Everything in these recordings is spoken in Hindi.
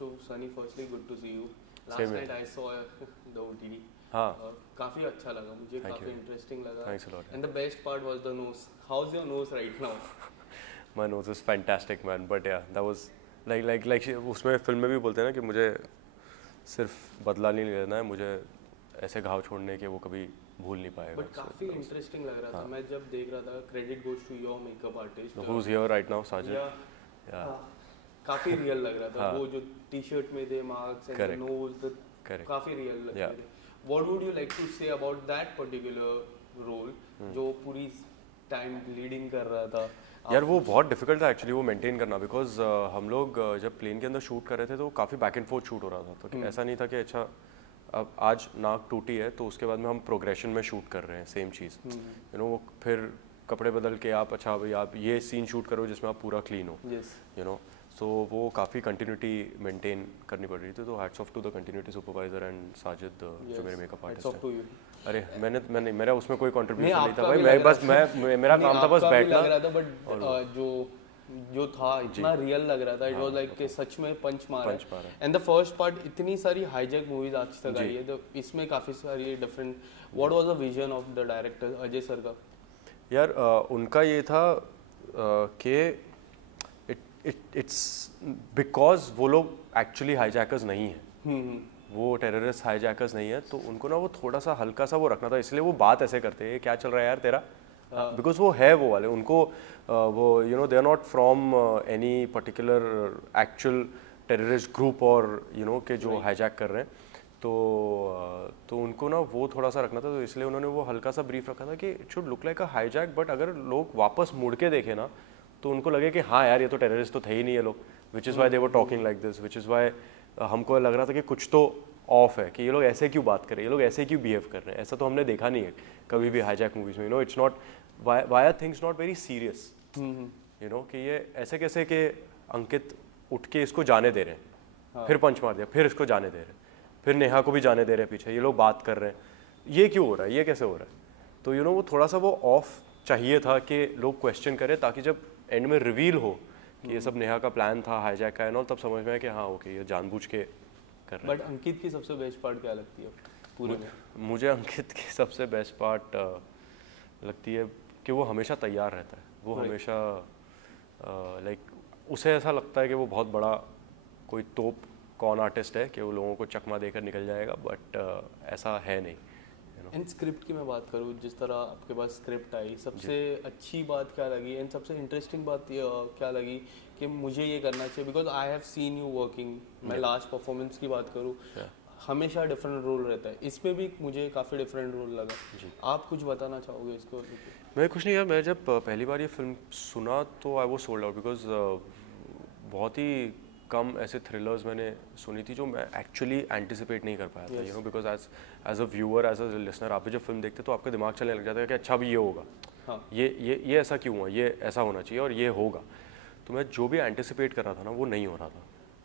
So Sunny, firstly, good to see you. Last Same night here. I saw the OTT. हाँ. काफी अच्छा लगा मुझे, Thank काफी you. इंटरेस्टिंग लगा. Thanks a lot. And the best part was the nose. How's your nose right now? My nose is fantastic, man. But yeah, that was like उसमें फिल्म में भी बोलते हैं ना कि मुझे सिर्फ बदला नहीं लेना है, मुझे ऐसे घाव छोड़ने के वो कभी भूल नहीं पाएगा. बट काफी इंटरेस्टिंग लग रहा था. हाँ. मैं जब देख रहा था, credit goes to your makeup artist. Who's here right now, Sajid? Yeah. Yeah. काफी रियल लग रहा था. हाँ. वो जो टी-शर्ट में थे marks and Correct. Nose, Correct. काफी रियल लग Yeah. रहे थे. What would you like to say about that particular role जो पूरी टाइम लीडिंग कर रहा था? यार वो बहुत डिफिकल्ट था एक्चुअली वो मेंटेन करना, बिकॉज हम लोग जब प्लेन के अंदर शूट कर रहे थे तो काफ़ी बैक एंड फोर्थ शूट हो रहा था. तो कि ऐसा नहीं था कि अच्छा अब आज नाक टूटी है तो उसके बाद में हम प्रोग्रेशन में शूट कर रहे हैं सेम चीज़. यू नो वो फिर कपड़े बदल के आप अच्छा भाई आप ये सीन शूट करो जिसमें आप पूरा क्लीन हो. यू नो सो वो काफ़ी कंटिन्यूटी मेंटेन करनी पड़ रही थी. तो hats off to the continuity supervisor and Sajid जो मेरे मेकअप आर्टिस्ट हैं. अरे मैंने मेरा उसमें कोई कंट्रीब्यूशन नहीं था भाई. मैं बस मेरा काम था बस बैठना. लग रहा था बट जो था इतना रियल लग रहा था. इट वाज लाइक कि सच में पंच मारा है. एंड द फर्स्ट पार्ट, इतनी सारी हाईजैक मूवीज आज तक आई है तो इसमें काफी सारी different. What was the vision of the director Ajay sir का? यार उनका ये था कि इट्स बिकॉज वो लोग एक्चुअली हाईजैकर्स नहीं हैं. वो टेररिस्ट हाईजैकर्स नहीं है तो उनको ना वो थोड़ा सा हल्का सा वो रखना था. इसलिए वो बात ऐसे करते हैं क्या चल रहा है यार तेरा, बिकॉज वो है वो वाले. उनको वो you know they are not from any particular actual terrorist group और यू नो के जो हाईजैक कर रहे हैं. तो उनको ना वो थोड़ा सा रखना था. तो इसलिए उन्होंने वो हल्का सा ब्रीफ रखा था कि it should look like a hijack, but अगर लोग वापस मुड़ के देखें ना तो उनको लगे कि हाँ यार ये तो टेररिस्ट तो थे ही नहीं ये लोग. Which is why they were talking like this. Which is why हमको लग रहा था कि कुछ तो ऑफ है, कि ये लोग ऐसे क्यों बात कर रहे हैं, ये लोग ऐसे क्यों बिहेव कर रहे हैं. ऐसा तो हमने देखा नहीं है कभी भी हाईजैक मूवीज में. You know it's not why are things not very serious. You know कि ये ऐसे कैसे कि अंकित उठ के इसको जाने दे रहे हैं, फिर पंच मार दिया, फिर इसको जाने दे रहे हैं, फिर नेहा को भी जाने दे रहे हैं पीछे. ये लोग बात कर रहे हैं, ये क्यों हो रहा है, ये कैसे हो रहा है. तो यू नो वो थोड़ा सा वो ऑफ चाहिए था कि लोग क्वेश्चन करें, ताकि जब एंड में रिवील हो कि ये सब नेहा का प्लान था हाईजैक का एंड ऑल, तब समझ में आए कि हाँ ओके ये जानबूझ के कर रहे हैं. बट अंकित की सबसे बेस्ट पार्ट क्या लगती है पूरे में? मुझे अंकित की सबसे बेस्ट पार्ट लगती है कि वो हमेशा तैयार रहता है. वो हमेशा लाइक उसे ऐसा लगता है कि वो बहुत बड़ा कोई तोप कौन आर्टिस्ट है कि वो लोगों को चकमा देकर निकल जाएगा, बट ऐसा है नहीं. एंड स्क्रिप्ट की मैं बात करूँ, जिस तरह आपके पास स्क्रिप्ट आई, सबसे अच्छी बात क्या लगी एंड सबसे इंटरेस्टिंग बात क्या लगी कि मुझे ये करना चाहिए? Because I have seen you working. मैं लास्ट परफॉर्मेंस की बात करूँ, हमेशा डिफरेंट रोल रहता है. इसमें भी मुझे काफ़ी डिफरेंट रोल लगा. आप कुछ बताना चाहोगे इसको? मैं कुछ नहीं यार, मैं जब पहली बार ये फिल्म सुना तो I was sold out, because बहुत ही कम ऐसे थ्रिलर्स मैंने सुनी थी जो मैं एक्चुअली एंटिसिपेट नहीं कर पाया था. You know because as a viewer, as a listener, आप भी जब फिल्म देखते तो आपका दिमाग चलने लग जाता है कि अच्छा भी ये होगा. ये ऐसा क्यों हुआ, ये ऐसा होना चाहिए और ये होगा. तो मैं जो भी एंटिसिपेट कर रहा था ना वो नहीं हो रहा था,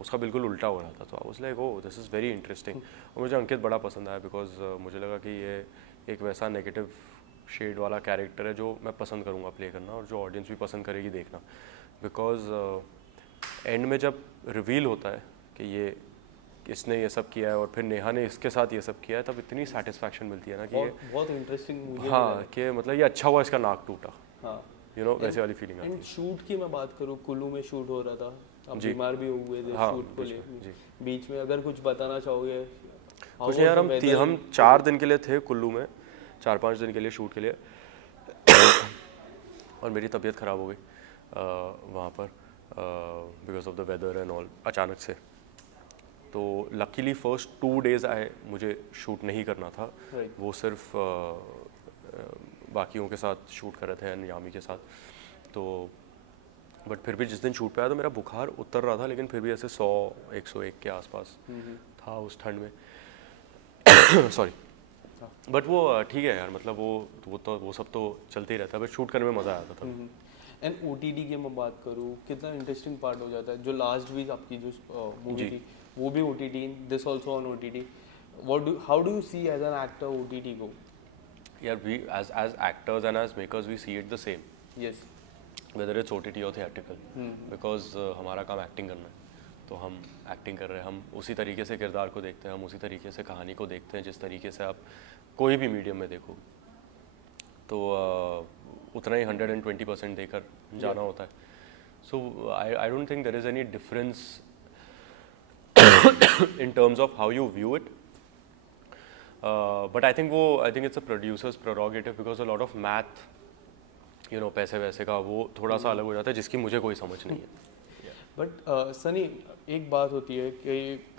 उसका बिल्कुल उल्टा हो रहा था. तो I was like oh this is very interesting. और मुझे अंकित बड़ा पसंद आया, बिकॉज मुझे लगा कि ये एक वैसा नेगेटिव शेड वाला कैरेक्टर है जो मैं पसंद करूँगा प्ले करना और जो ऑडियंस भी पसंद करेगी देखना. बिकॉज एंड में जब रिवील होता है कि ये इसने ये सब किया है और फिर नेहा ने इसके साथ ये सब किया है, तब इतनी सेटिस्फैक्शन मिलती है ना कि ये बहुत इंटरेस्टिंग. हाँ कि मतलब ये अच्छा हुआ इसका नाक टूटा. यू नो वैसे वाली फीलिंग आती है. एंड शूट की मैं बात करूँ, कुल्लू में शूट हो रहा था, आप बीमार भी हुए थे शूट को लेकर बीच में, अगर कुछ बताना चाहोगे? कुछ नहीं यार, हम 4 दिन के लिए थे कुल्लू में, 4-5 दिन के लिए शूट के लिए. और मेरी तबीयत ख़राब हो गई वहाँ पर because of the weather and all अचानक से. तो लकीली फर्स्ट 2 डेज़ आए मुझे शूट नहीं करना था. वो सिर्फ बाकियों के साथ शूट कर रहे थे एंड यामी के साथ. तो बट फिर भी जिस दिन शूट पे आया तो मेरा बुखार उतर रहा था, लेकिन फिर भी ऐसे 100-101 के आसपास था उस ठंड में. सॉरी. बट वो ठीक है यार, मतलब वो सब तो चलते ही रहता है, बट शूट करने में मज़ा आया था. एंड OTT की मैं बात करूँ, कितना इंटरेस्टिंग पार्ट हो जाता है. जो लास्ट वीक आपकी जो मूवी थी वो भी OTT, this also on OTT. How do you see as an actor OTT को? यार we as actors and as makers we see it the same. Yes. Whether it's OTT और थिएट्रिकल, बिकॉज हमारा काम एक्टिंग करना है. तो हम एक्टिंग कर रहे हैं, हम उसी तरीके से किरदार को देखते हैं, हम उसी तरीके से कहानी को देखते हैं जिस तरीके से आप कोई भी मीडियम में देखो। तो उतना ही 120% देकर जाना होता है। So I don't think there is any difference in terms of how you view it, but I think it's a producer's prerogative because a lot of math, पैसे वैसे का वो थोड़ा सा अलग हो जाता है जिसकी मुझे कोई समझ नहीं है। बट सनी, एक बात होती है कि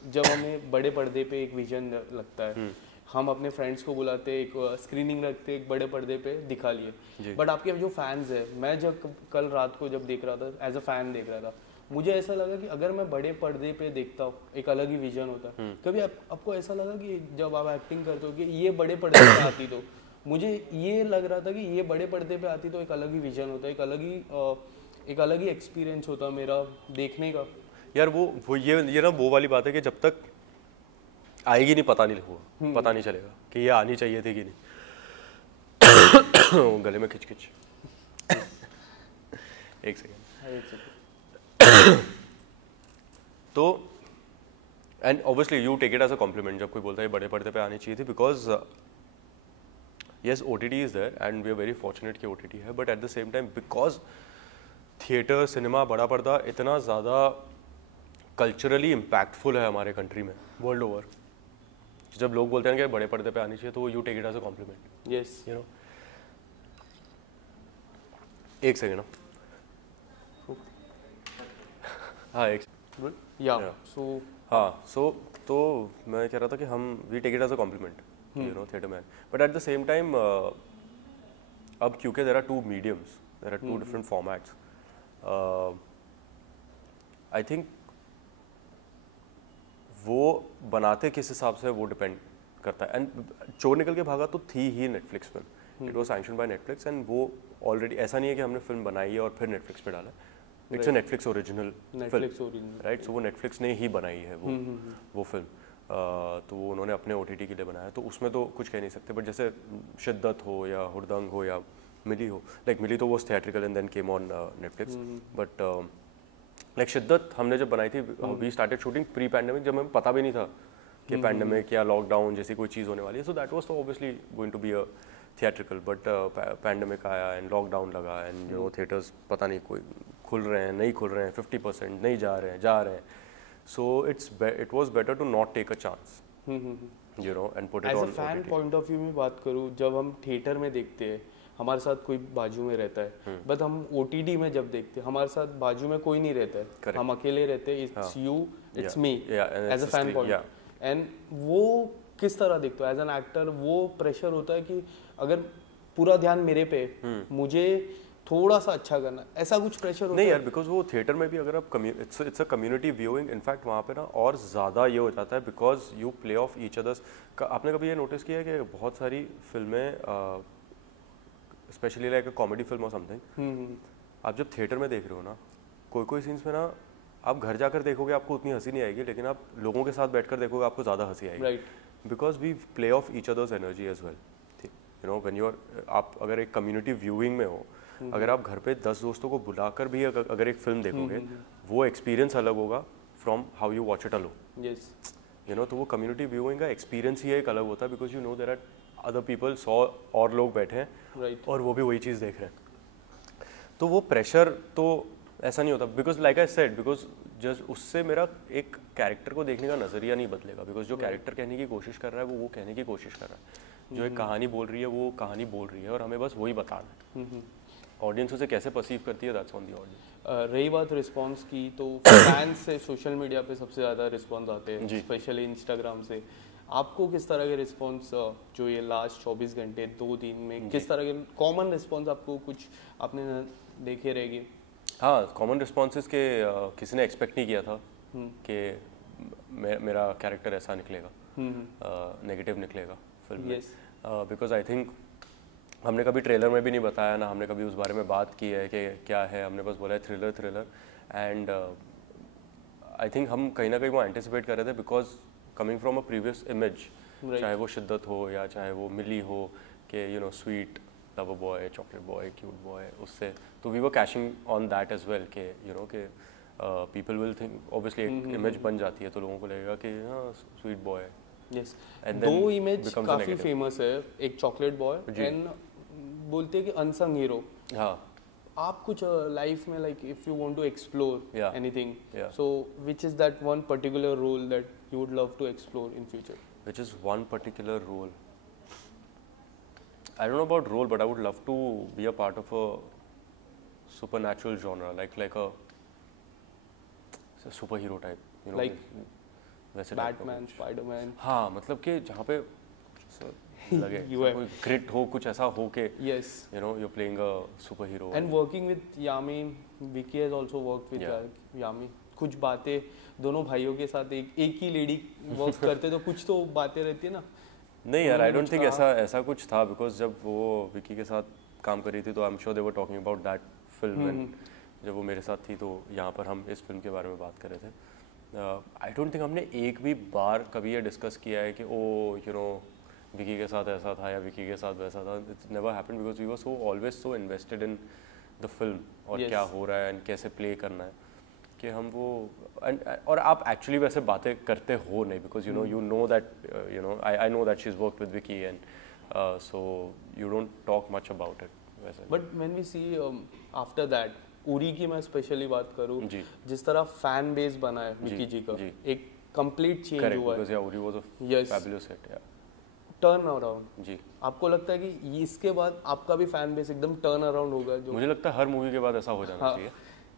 जब हमें बड़े पर्दे पे एक विजन लगता है, हम अपने फ्रेंड्स को बुलाते, एक स्क्रीनिंग रखते, एक बड़े पर्दे पे दिखा लिए। बट आपके जो फैंस है, मैं जब कल रात को जब देख रहा था, एज अ फैन देख रहा था, मुझे ऐसा लगा कि अगर मैं बड़े पर्दे पे देखता हूँ एक अलग ही विजन होता है। कभी आपको ऐसा लगा कि जब आप एक्टिंग करते हो कि ये बड़े पर्दे पे आती, तो मुझे ये लग रहा था कि ये बड़े पर्दे पे आती तो एक अलग ही विजन होता, एक अलग ही एक्सपीरियंस होता मेरा देखने का। यार वो ये ना वो वाली बात है कि जब तक आएगी नहीं पता नहीं चलेगा कि ये आनी चाहिए थी कि नहीं। गले में खिच एक सेकेंड। तो and obviously you take it as a compliment जब कोई बोलता है बड़े पर्दे पे आनी चाहिए थी, because yes OTT is there and we are very fortunate कि OTT है, but at the same time because theatre, cinema, बड़ा पर्दा इतना ज़्यादा कल्चरली इम्पैक्टफुल है हमारे कंट्री में वर्ल्ड ओवर, जब लोग बोलते हैं कि बड़े पर्दे पे आनी चाहिए तो you take it as a compliment. Yes, एक सेकेंड। हाँ एक सो तो मैं कह रहा था कि हम we take it as a compliment theatre man, but at the same time अब क्योंकि there are two mediums, there are two different formats, I think वो बनाते किस हिसाब से वो डिपेंड करता है। एंड चोर निकल के भागा तो थी ही Netflix film, it was sanctioned by Netflix, and वो ऑलरेडी ऐसा नहीं है कि हमने फिल्म बनाई है और फिर नेटफ्लिक्स पे डाला, it's a Netflix original film, right. So वो नेटफ्लिक्स ने ही बनाई है वो फिल्म, तो वो उन्होंने अपने OTT के लिए बनाया, तो उसमें तो कुछ कह नहीं सकते। बट जैसे शिद्दत हो या हुड़दंग हो या मिली हो, लाइक मिली तो वो theatrical and then came on Netflix, but like Shiddat हमने जब बनाई थी, we started shooting pre pandemic, जब हमें पता भी नहीं था कि पैंडेमिक या लॉकडाउन जैसी कोई चीज़ होने वाली है, सो दैट वाज तो obviously going to be a theatrical, but pandemic आया एंड लॉकडाउन लगा एंड थिएटर्स पता नहीं कोई खुल रहे हैं नहीं खुल रहे हैं, 50% नहीं जा रहे हैं, so it was better to not take a chance, and put it on. As a fan point of view में बात करूँ, जब हम थिएटर में देखते हैं हमारे साथ कोई बाजू में रहता है, बट हम OTT में जब देखते हैं हमारे साथ बाजू में कोई नहीं रहता है, हम अकेले रहते हैं, it's you it's me as a fan point. And वो किस तरह देखते हो एज एन एक्टर, वो प्रेशर होता है कि अगर पूरा ध्यान मेरे पे, मुझे थोड़ा सा अच्छा करना, ऐसा कुछ प्रेशर होता है? नहीं यार, बिकॉज वो थिएटर में भी अगर आप it's a community viewing, in fact वहाँ पे ना और ज़्यादा ये हो जाता है because you play off each others. आपने कभी ये नोटिस किया है कि बहुत सारी फिल्में, specially like a comedy film और समथिंग, आप जब थिएटर में देख रहे हो ना, कोई सीन्स में ना आप घर जाकर देखोगे आपको उतनी हंसी नहीं आएगी, लेकिन आप लोगों के साथ बैठकर देखोगे आपको ज़्यादा हंसी आएगी, because we play off each other's energy as well. When you are, आप अगर एक कम्युनिटी व्यूइंग में हो, अगर आप घर पे 10 दोस्तों को बुलाकर भी अगर एक फिल्म देखोगे, वो एक्सपीरियंस अलग होगा from how you watch it alone. Yes, तो वो कम्युनिटी व्यूइंग का एक्सपीरियंस ही एक अलग होता है, because there are other people, 100 और लोग बैठे हैं और वो भी वही चीज़ देख रहे हैं, तो वो प्रेशर तो ऐसा नहीं होता, because like I said, because just उससे मेरा एक कैरेक्टर को देखने का नज़रिया नहीं बदलेगा, बिकॉज जो कैरेक्टर कहने की कोशिश कर रहा है वो कहने की कोशिश कर रहा है, जो एक कहानी बोल रही है वो कहानी बोल रही है, और हमें बस वही बताना है। ऑडियंस उसे कैसे परसीव करती है, दैट्स ऑन द ऑडियंस। रही बात रिस्पांस की, तो फैंस से सोशल मीडिया पे सबसे ज़्यादा रिस्पांस आते हैं, स्पेशली इंस्टाग्राम से। आपको किस तरह के रिस्पांस, जो ये लास्ट 24 घंटे 2 दिन में, किस तरह के कॉमन रिस्पांस आपको कुछ आपने देखे रहेंगे? हाँ, कॉमन रिस्पॉन्सेस के किसी ने एक्सपेक्ट नहीं किया था कि मेरा कैरेक्टर ऐसा निकलेगा, नेगेटिव निकलेगा फिल्म में, बिकॉज आई थिंक हमने कभी ट्रेलर में भी नहीं बताया ना, हमने कभी उस बारे में बात की है कि क्या है, हमने बस बोला है थ्रिलर, एंड आई थिंक हम कहीं ना कहीं वो एंटिसिपेट कर रहे थे, because coming from a previous image, चाहे वो शिद्दत हो या चाहे वो मिली हो, कि sweet lover boy, chocolate boy, cute boy, उससे तो we were cashing on that as well, कि कि पीपल विल थिंक ऑब्वियसली एक इमेज बन जाती है तो लोगों को लगेगा कि हाँ स्वीट बॉय है. यस, दो इमेज काफी फेमस है, एक चॉकलेट बॉय एंड बोलते हैं कि अनसंग हीरो. हाँ, आप कुछ लाइफ में like if you want to explore anything, Yeah. So which is that one particular role that you would love to explore in future? which is one particular role. I don't know about role, but I would love to be a part of a supernatural genre, like a superhero type, you know. Like वैसे type का बैटमैन, कुछ. स्पाइडरमैन. हाँ, मतलब कि जहाँ पे ऐसा लगे You have- कोई ग्रिट हो, कुछ ऐसा हो के Yes. you know you're playing a superhero. And working with Yami, Vicky has also worked with Yami. कुछ बातें दोनों भाइयों के साथ एक ही लेडी वर्क करते तो कुछ तो बातें रहती है ना. नहीं यार, आई डोंट थिंक ऐसा कुछ था, बिकॉज जब वो विकी के साथ काम कर रही थी तो I am sure they were talking about that film. जब वो मेरे साथ थी तो यहाँ पर हम इस फिल्म के बारे में बात कर रहे थे. आई डोंट थिंक हमने एक भी बार कभी ये डिस्कस किया है कि ओ यू नो विकी के साथ ऐसा था या विकी के साथ वैसा था. It's never happened because we were so always so invested in the film और क्या हो रहा है एंड कैसे प्ले करना है कि हम वो और आप एक्चुअली वैसे बातें करते हो नहीं, because you know that you know I know that she is worked with Vicky and so you don't talk much about it वैसे. But when we see after that Uri की मैं स्पेशली बात करूँ, जिस तरह फैन बेस बना है विकी जी का, एक कंप्लीट चेंज हुआ है. Uri was a fabulous hit. Turn around जी. आपको लगता है कि इसके बाद आपका भी फैन बेस एकदम टर्न अराउंड होगा? जो मुझे लगता है हर मूवी के बाद ऐसा हो जाना चाहिए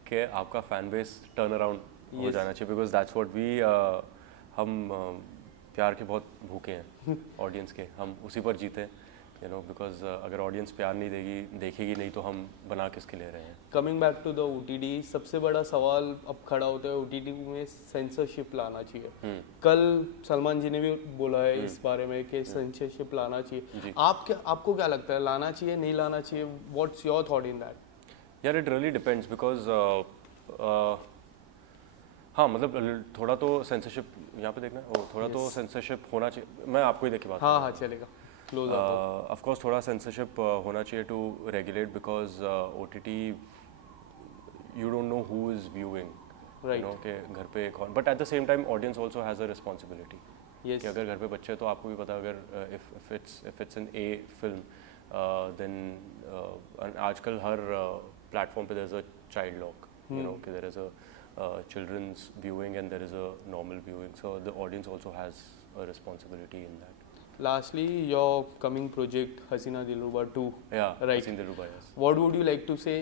कि आपका फैन बेस टर्न अराउंड हो जाना चाहिए, बिकॉज दैट्स व्हाट वी हम प्यार के बहुत भूखे हैं ऑडियंस के, हम उसी पर जीते हैं यू नो, बिकॉज अगर ऑडियंस प्यार नहीं देखेगी नहीं तो हम बना किसके ले रहे हैं. Coming back to the OTT, सबसे बड़ा सवाल अब खड़ा होता है OTT में सेंसरशिप लाना चाहिए. कल सलमान जी ने भी बोला है इस बारे में कि सेंसरशिप लाना चाहिए. आपको क्या लगता है, लाना चाहिए नहीं लाना चाहिए? What's your thought in that? यार इट रियली डिपेंड्स, बिकॉज हाँ मतलब थोड़ा तो सेंसरशिप यहाँ पे देखना है, थोड़ा तो सेंसरशिप होना चाहिए. मैं आपको ही देख के बात हाँ चलेगा. ऑफ कोर्स थोड़ा सेंसरशिप होना चाहिए to regulate, because OTT you don't know who is viewing, you know के घर पे कौन. But at the same time audience also has a responsibility कि अगर घर पे बच्चे, तो आपको भी पता अगर if it's an A film then आजकल हर प्लेटफॉर्म पे there is a child lock, you know कि there is a children's viewing and there is a normal viewing, so the audience also has a responsibility in that. Lastly, your coming project Hasina Dilruba 2, right? Hasina Dilruba, yes. What would you like to say?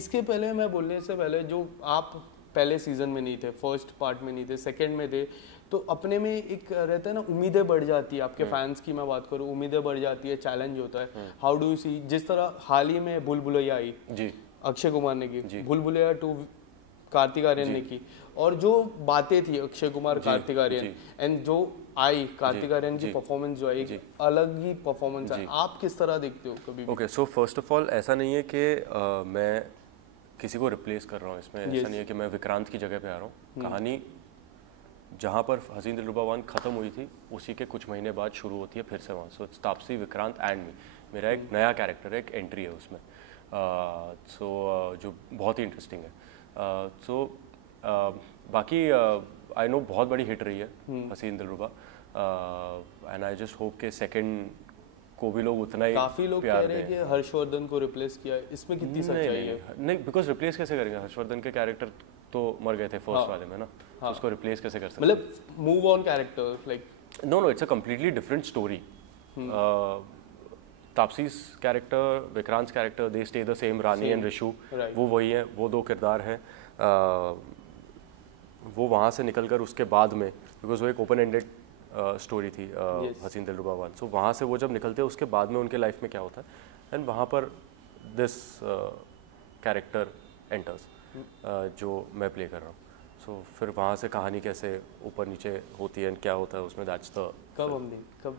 इसके पहले मैं बोलने से पहले, जो आप पहले सीजन में नहीं थे, फर्स्ट पार्ट में नहीं थे, सेकंड में थे, तो अपने में एक रहता है ना, उम्मीदें बढ़ जाती है. आपके फैंस की मैं बात करूँ, उम्मीदें बढ़ जाती है, चैलेंज होता है. हाउ डू यू सी, जिस तरह हाल ही में भूल-भुलैया आई जी, अक्षय कुमार ने की, भूल-भुलैया 2 कार्तिक आर्यन ने की, और जो बातें थी अक्षय कुमार कार्तिक आर्यन एंड जो आई कार्तिक आर्यन की परफॉर्मेंस जो है एक अलग ही परफॉर्मेंस है. आप किस तरह देखते हो कभी? Okay, so first of all ऐसा नहीं है कि मैं किसी को रिप्लेस कर रहा हूँ इसमें. ऐसा नहीं है कि मैं विक्रांत की जगह पे आ रहा हूँ. कहानी जहाँ पर हसीन दिलरुबा 1 खत्म हुई थी उसी के कुछ महीने बाद शुरू होती है फिर से वहाँ. So it's Taapsee, Vikrant and me. मेरा एक नया कैरेक्टर है, एक एंट्री है उसमें, सो जो बहुत ही इंटरेस्टिंग है. बाकी आई नो बहुत बड़ी हिट रही है हसीन दिलरुबा, एंड आई जस्ट होप के सेकंड को भी लोग उतना ही. काफी लोग कह रहे हैं कि हर्षवर्धन को रिप्लेस किया है, इसमें कितनी सच्चाई है? नहीं, बिकॉज रिप्लेस कैसे करेंगे? हर्षवर्धन के कैरेक्टर तो मर गए थे फर्स्ट वाले में ना, तो उसको रिप्लेस कैसे कर सकते? मतलब move on character, like no it's a completely different story. Taapsee's character, Vikrant character, they stay the same. Rani and Rishu वो वही है, वो 2 किरदार हैं. वो वहाँ से निकलकर उसके बाद में, बिकॉज वो एक ओपन एंडेड स्टोरी थी हसीन दिलरुबा 1, सो वहाँ से वो जब निकलते हैं उसके बाद में उनके लाइफ में क्या होता है, एंड वहाँ पर दिस कैरेक्टर एंटर्स जो मैं प्ले कर रहा हूँ. सो फिर वहाँ से कहानी कैसे ऊपर नीचे होती है, क्या होता है उसमें, दैट्स द. कब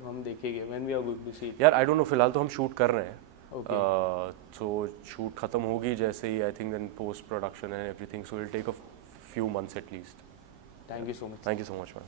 हम देखेंगे? When we are going to see? यार आई डोंट नो, फिलहाल तो हम शूट कर रहे हैं. सो शूट खत्म होगी जैसे ही, I think then post production and everything, so will take a few months at least. Thank you so much. Thank you so much ma'am.